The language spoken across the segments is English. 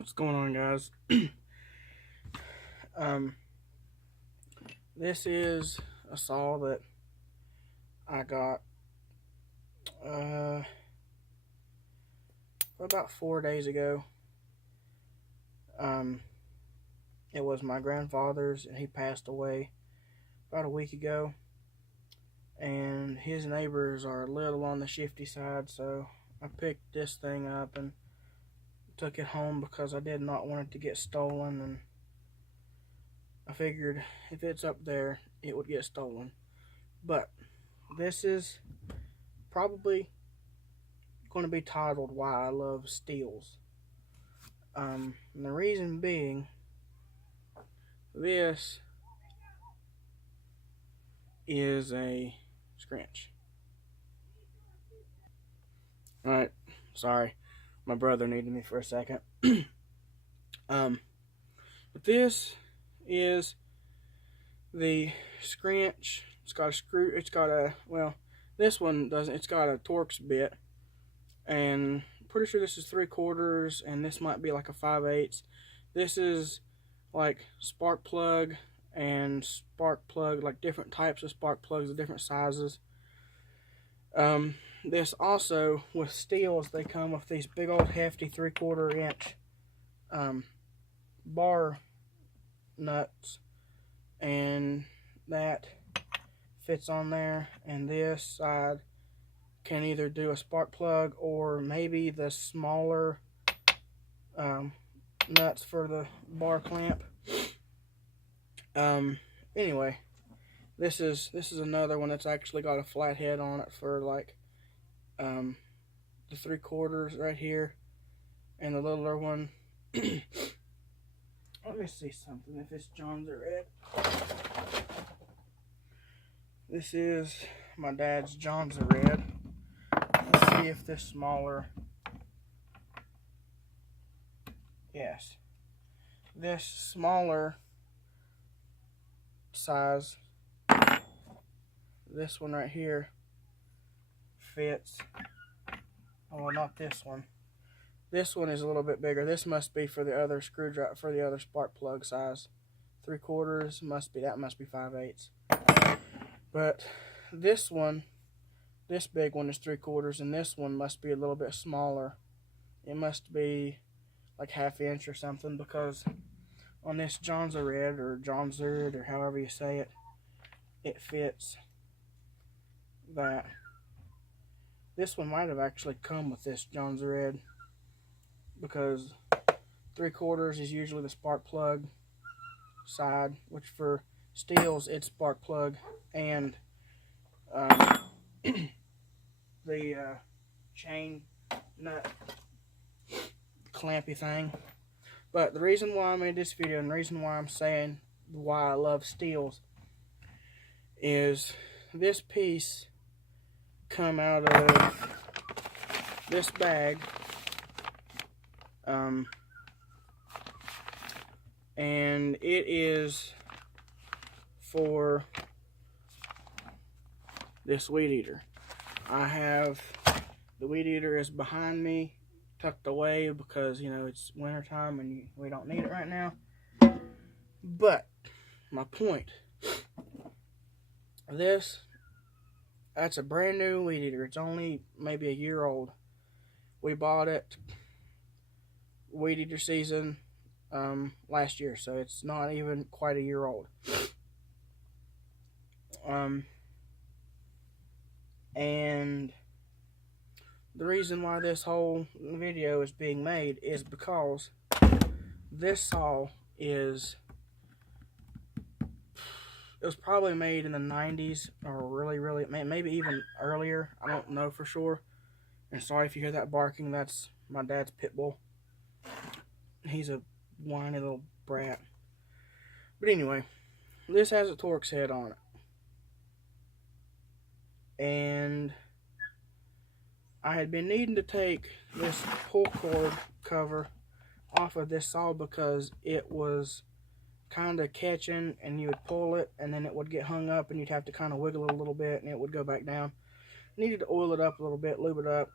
What's going on, guys? um, this is a saw that I got about 4 days ago. Um, it was my grandfather's, and he passed away about a week ago. And his neighbors are a little on the shifty side, so I picked this thing up and took it home because I did not want it to get stolen, and I figured if it's up there, it would get stolen. But this is probably going to be titled Why I Love STIHLs. And the reason being, this is a scratch. Alright, sorry. My brother needed me for a second. But this is the scratch. It's got a screw, this one doesn't, it's got a Torx bit. And I'm pretty sure this is 3/4, and this might be like a 5/8. This is like spark plug and spark plug, like different types of spark plugs of different sizes. This also, with STIHLs, they come with these big old hefty 3/4 inch bar nuts, and that fits on there. And this side can either do a spark plug or maybe the smaller nuts for the bar clamp. Anyway, this is another one that's actually got a flat head on it for like the 3/4 right here, and the littler one. Let me see something, if it's John's or Red. This is my dad's John's or Red. Let's see if this smaller. Yes. This smaller size, this one right here, fits. Oh, not this one. This one is a little bit bigger. This must be for the other screwdriver, for the other spark plug size. 3/4 must be, that must be 5/8. But this one, this big one is 3/4, and this one must be a little bit smaller. It must be like 1/2 inch or something, because on this John's Red or John's Red or however you say it, it fits that. This one might have actually come with this John's Red, because 3/4 is usually the spark plug side, which for STIHLs it's spark plug and the chain nut clampy thing. But the reason why I made this video, and the reason why I'm saying why I love STIHLs, is this piece come out of this bag, and it is for this weed eater. I have, the weed eater is behind me, tucked away, because, you know, it's winter time and we don't need it right now. But my point, that's a brand new weed eater. It's only maybe a year old. We bought it weed eater season last year, so it's not even quite a year old. And the reason why this whole video is being made is because this saw it was probably made in the 90s, or really, maybe even earlier. I don't know for sure. And sorry if you hear that barking, that's my dad's pit bull. He's a whiny little brat. But anyway, this has a Torx head on it. And I had been needing to take this pull cord cover off of this saw because it was kind of catching, and you would pull it and then it would get hung up and you'd have to kind of wiggle it a little bit and it would go back down. Needed to oil it up a little bit, lube it up.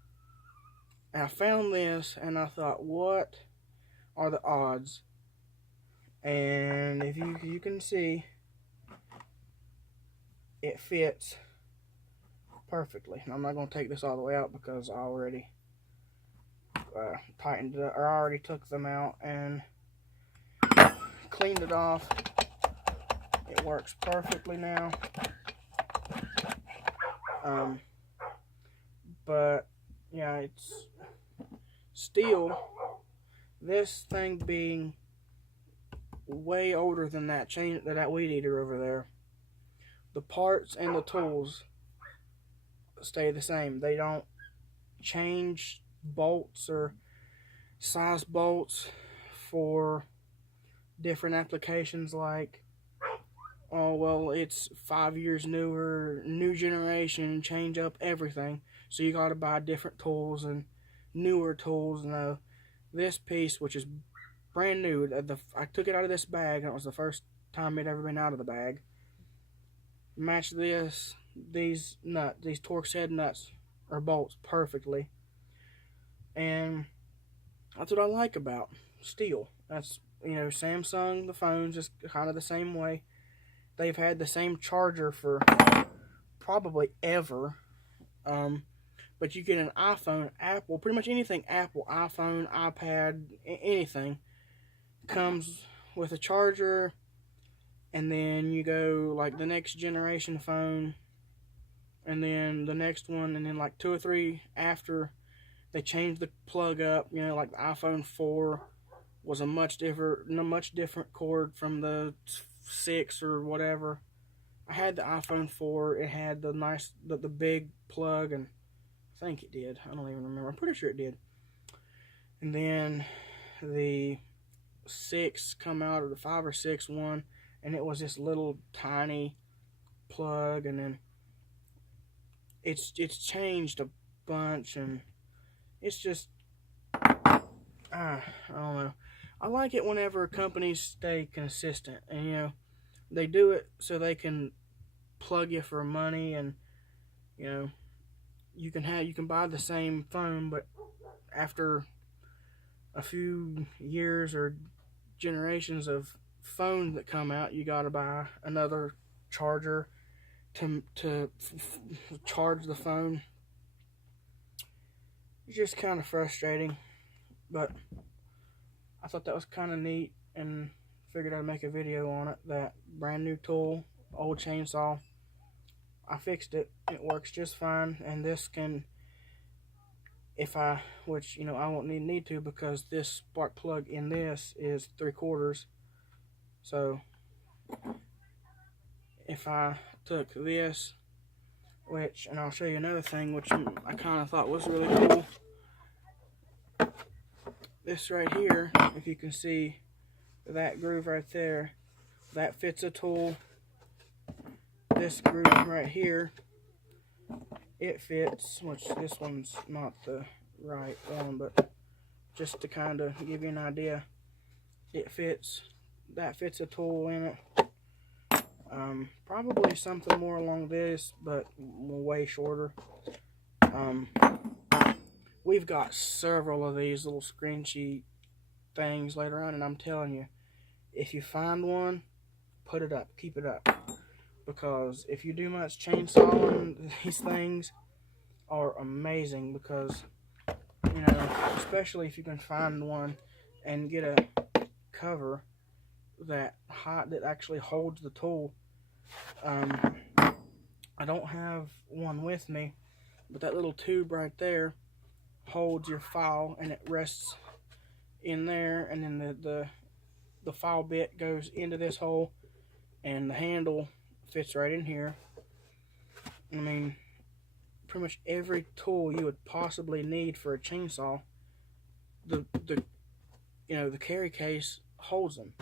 And I found this and I thought, what are the odds. And if you can see, it fits perfectly. I'm not going to take this all the way out because I already tightened it up, or I already took them out and cleaned it off. It works perfectly now. But yeah, it's STIHL. This thing being way older than that weed eater over there, the parts and the tools stay the same. They don't change bolts or size bolts for different applications, like, oh well, it's 5 years newer, new generation, change up everything, so you got to buy different tools and newer tools. No, this piece, which is brand new, I took it out of this bag, and it was the first time it ever been out of the bag, matched these Torx head nuts or bolts perfectly. And that's what I like about STIHL. That's, Samsung, the phones, is kind of the same way. They've had the same charger for probably ever. But you get an iPhone, Apple, pretty much anything Apple, iPhone, iPad, anything, comes with a charger. And then you go like the next generation phone, and then the next one, and then like 2 or 3 after, they changed the plug up. Like the iPhone 4 was a much different cord from the 6 or whatever. I had the iPhone 4. It had the big plug, and I think it did. I don't even remember. I'm pretty sure it did. And then the 6 come out, or the 5 or 6 one, and it was this little tiny plug. And then it's changed a bunch, and it's just, I don't know. I like it whenever companies stay consistent, and they do it so they can plug you for money, and you can buy the same phone, but after a few years or generations of phones that come out, you gotta buy another charger to charge the phone. It's just kind of frustrating, but I thought that was kind of neat, and figured I'd make a video on it. That brand new tool, old chainsaw, I fixed it. It works just fine, and this can, which I won't need to, because this spark plug in this is 3/4. So if I took this, and I'll show you another thing which I kind of thought was really cool. This right here, if you can see that groove right there, that fits a tool. This groove right here, it fits, which this one's not the right one, but just to kind of give you an idea, it fits. That fits a tool in it. Probably something more along this, but way shorter. We've got several of these little screen sheet things later on, and I'm telling you, if you find one, put it up, keep it up, because if you do much chainsawing, these things are amazing. Because especially if you can find one and get a cover that actually holds the tool. I don't have one with me, but that little tube right there holds your file, and it rests in there, and then the file bit goes into this hole, and the handle fits right in here. I mean, pretty much every tool you would possibly need for a chainsaw, the carry case holds them.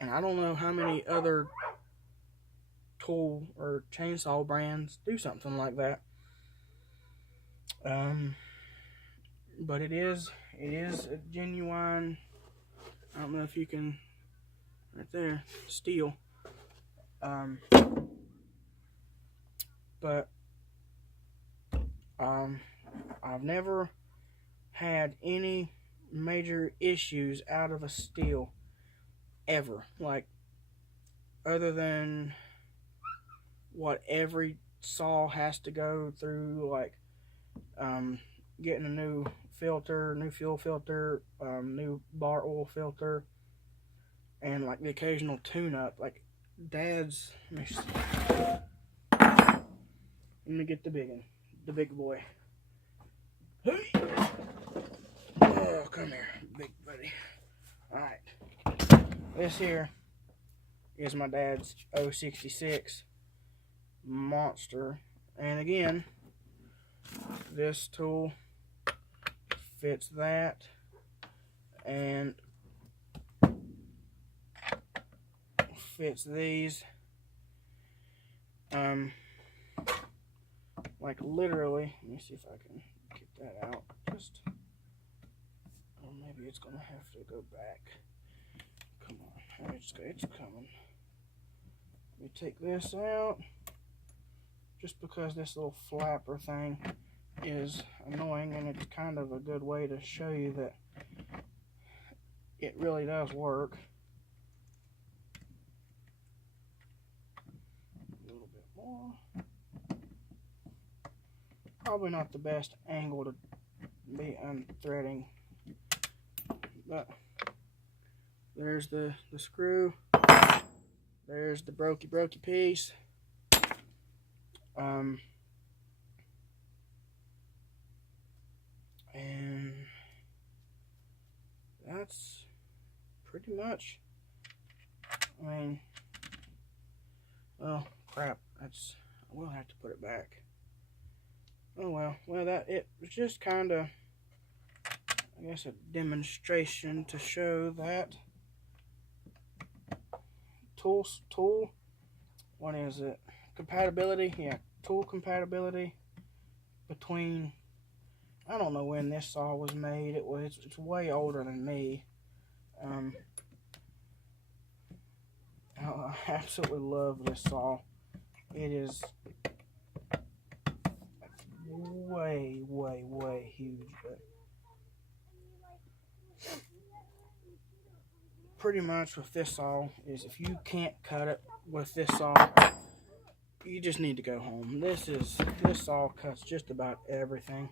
And I don't know how many other tool or chainsaw brands do something like that. But it is a genuine, I don't know if you can, right there, STIHL. But I've never had any major issues out of a STIHL ever. Like, other than what every saw has to go through, like getting a new filter, new fuel filter, new bar oil filter, and like the occasional tune-up. Like Dad's, let me get the big one, the big boy. Hey! Oh, come here, big buddy. Alright, this here is my dad's 066 monster, and again, this tool fits that, and fits these. Like literally, let me see if I can get that out. Just, or maybe it's gonna have to go back. Come on, it's coming. Let me take this out, just because this little flapper thing is annoying, and it's kind of a good way to show you that it really does work. A little bit more. Probably not the best angle to be unthreading, but there's the screw. There's the brokey piece. And that's pretty much, I mean, well, crap, I will have to put it back. Oh well, it was just kind of, I guess, a demonstration to show that tool, what is it, compatibility, yeah, tool compatibility between, I don't know when this saw was made. It's way older than me. I absolutely love this saw. It is way huge, but pretty much with this saw is, if you can't cut it with this saw, you just need to go home. This saw cuts just about everything.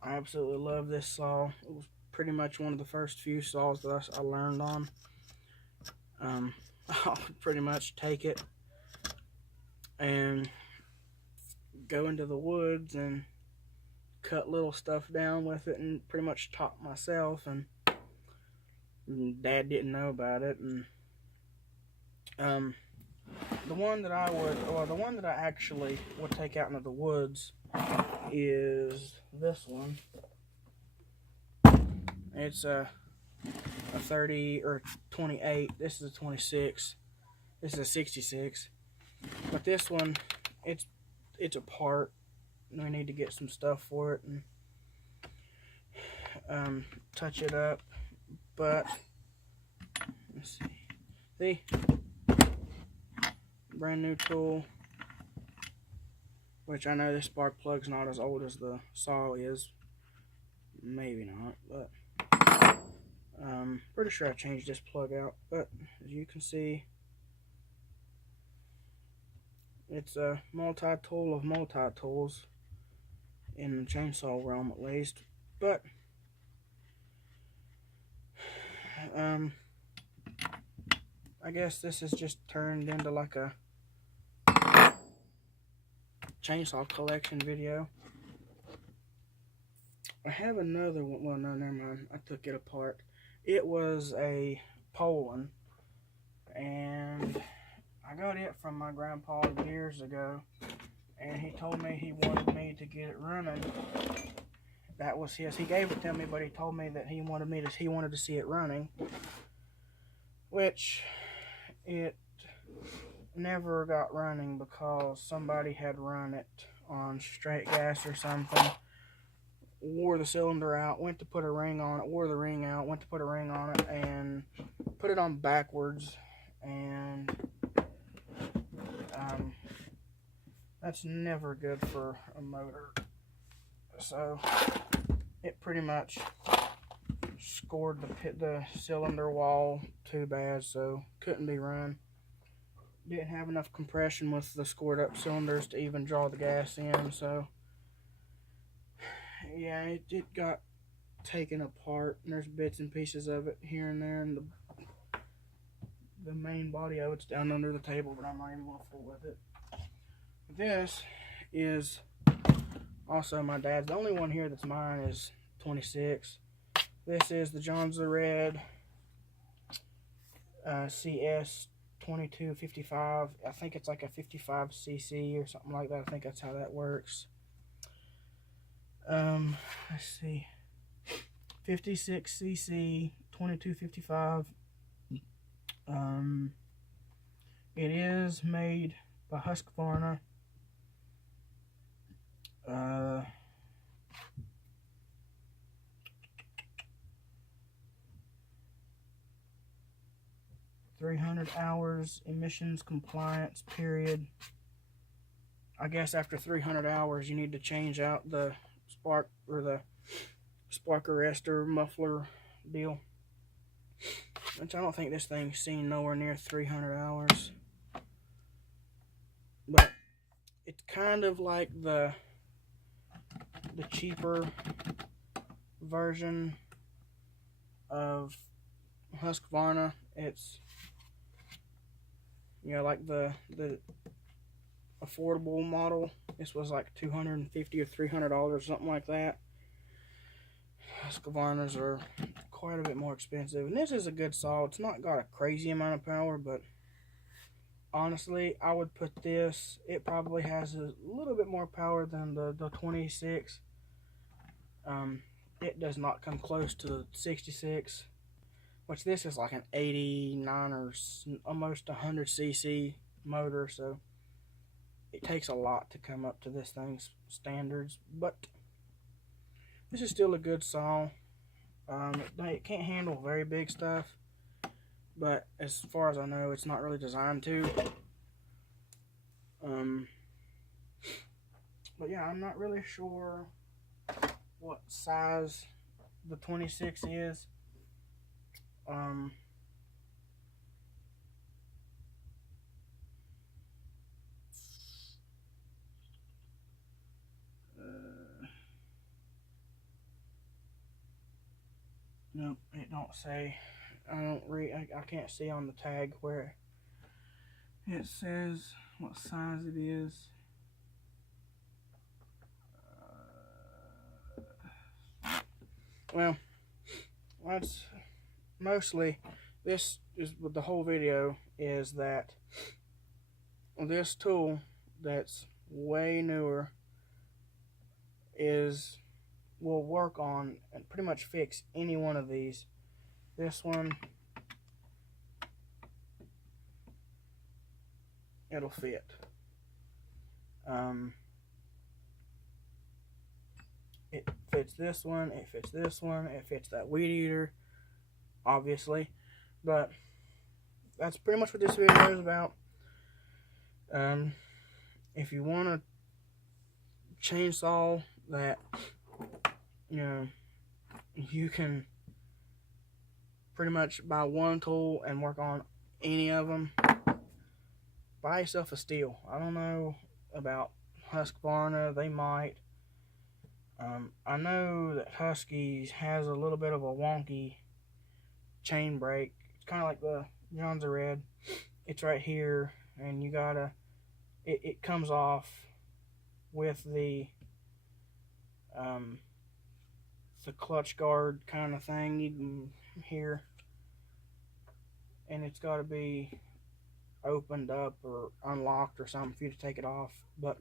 I absolutely love this saw. It was pretty much one of the first few saws that I learned on. I'll pretty much take it and go into the woods and cut little stuff down with it, and pretty much taught myself, and Dad didn't know about it. And the one that I actually would take out into the woods is this one. It's a 30 or 28. This is a 26. This is a 66. But this one, it's a part. We need to get some stuff for it and touch it up. But let's see. Brand new tool, which I know this spark plug's not as old as the saw is. Maybe not, but pretty sure I changed this plug out. But as you can see, it's a multi-tool of multi-tools in the chainsaw realm, at least. But I guess this has just turned into like a chainsaw collection video. I have another one. Well, no, never mind. I took it apart. It was a Poland, and I got it from my grandpa years ago, and he told me he wanted me to get it running. That was his. He gave it to me, but he told me that he wanted to see it running, which it never got running because somebody had run it on straight gas or something, wore the cylinder out, went to put a ring on it, wore the ring out, went to put a ring on it, and put it on backwards, and that's never good for a motor. So it pretty much scored the cylinder wall too bad, so couldn't be run. Didn't have enough compression with the scored up cylinders to even draw the gas in, so yeah, it got taken apart, and there's bits and pieces of it here and there, and the main body of it's down under the table, but I'm not even going to fool with it. This is also my dad's. The only one here that's mine is 26. This is the John's Red CS 2255. I think it's like a 55cc or something like that. I think that's how that works. Let's see. 56cc 2255. It is made by Husqvarna. Uh, 300 hours emissions compliance period. I guess after 300 hours you need to change out the spark or the spark arrestor muffler deal, which I don't think this thing's seen nowhere near 300 hours. But it's kind of like the cheaper version of Husqvarna. It's, you know, like the affordable model. This was like $250 or $300, something like that. Husqvarnas are quite a bit more expensive, and this is a good saw. It's not got a crazy amount of power, but honestly, I would put this, it probably has a little bit more power than the 26. It does not come close to the 66, which this is like an 89 or almost 100cc motor, so it takes a lot to come up to this thing's standards, but this is still a good saw. It can't handle very big stuff, but as far as I know, it's not really designed to. But yeah, I'm not really sure what size the 26 is. Nope, it don't say. I can't see on the tag where it says what size it is. Well, that's mostly, this is what the whole video is, that this tool that's way newer will work on and pretty much fix any one of these. This one, it'll fit. It fits this one, it fits this one, it fits that weed eater, obviously. But that's pretty much what this video is about. If you want a chainsaw that, you know, you can pretty much buy one tool and work on any of them, buy yourself a STIHL. I don't know about Husqvarna, they might. I know that Husky's has a little bit of a wonky chain brake. It's kind of like the John's Red. It's right here, and you gotta, it comes off with the clutch guard kind of thing you can hear, and it's got to be opened up or unlocked or something for you to take it off. But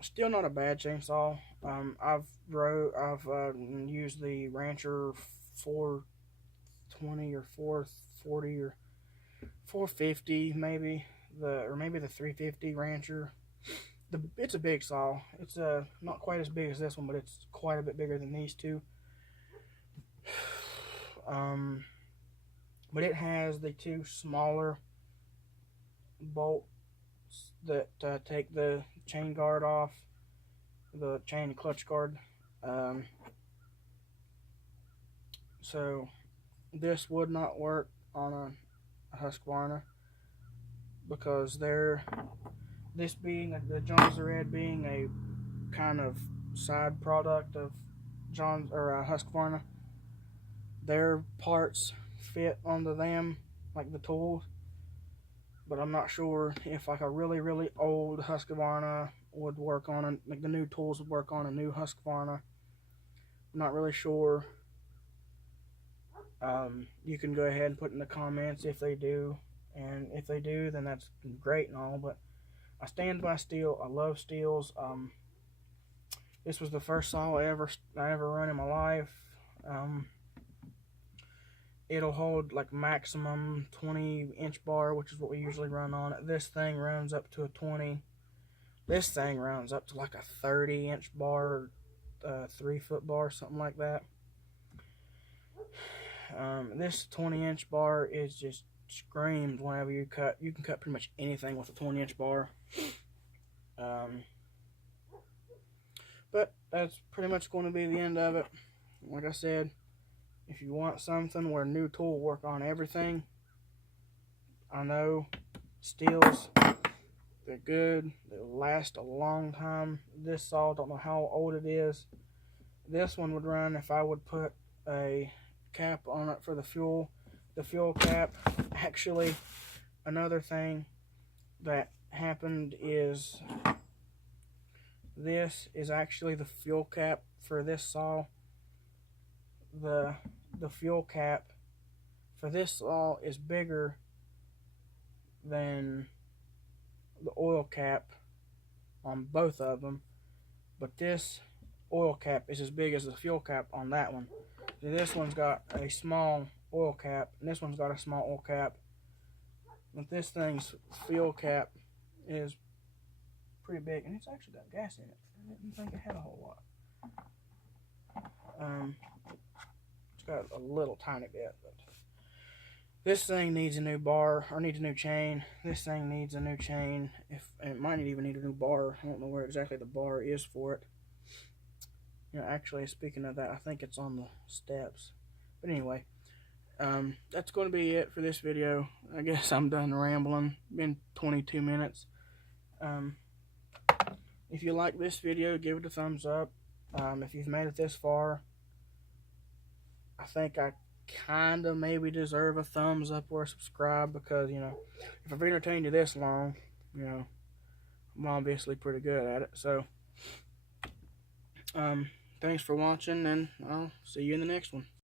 still not a bad chainsaw. I've used the Rancher 420 or 440 or 450 maybe, or maybe the 350 Rancher. It's a big saw. It's not quite as big as this one, but it's quite a bit bigger than these two. But it has the two smaller bolt that take the chain guard off, the chain clutch guard. So this would not work on a Husqvarna because this being the Johns Red being a kind of side product of Johns or Husqvarna, their parts fit onto them like the tools, but I'm not sure if like a really old Husqvarna would work on it, like the new tools would work on a new Husqvarna. I'm not really sure. You can go ahead and put in the comments if they do, and if they do, then that's great and all, but I stand by STIHL. I love STIHLs. This was the first saw I ever run in my life. It'll hold like maximum 20-inch bar, which is what we usually run on it. This thing runs up to a 20. This thing runs up to like a 30-inch bar, 3-foot bar, something like that. This 20-inch bar is just screamed whenever you cut. You can cut pretty much anything with a 20-inch bar. But that's pretty much going to be the end of it. Like I said, if you want something where new tool will work on everything, I know STIHLs, they're good. They'll last a long time. This saw, don't know how old it is. This one would run if I would put a cap on it for the fuel. The fuel cap, actually, another thing that happened is this is actually the fuel cap for this saw. The fuel cap for this saw is bigger than the oil cap on both of them, but this oil cap is as big as the fuel cap on that one. This one's got a small oil cap, and this one's got a small oil cap. But this thing's fuel cap is pretty big, and it's actually got gas in it. I didn't think it had a whole lot. It's got a little tiny bit, but this thing needs a new bar, or needs a new chain. This thing needs a new chain. And it might even need a new bar. I don't know where exactly the bar is for it. You know, actually, speaking of that, I think it's on the steps. But anyway, that's going to be it for this video. I guess I'm done rambling. Been 22 minutes. If you like this video, give it a thumbs up. If you've made it this far, I think I kind of maybe deserve a thumbs up or a subscribe, because, you know, if I've entertained you this long, you know, I'm obviously pretty good at it. So, thanks for watching, and I'll see you in the next one.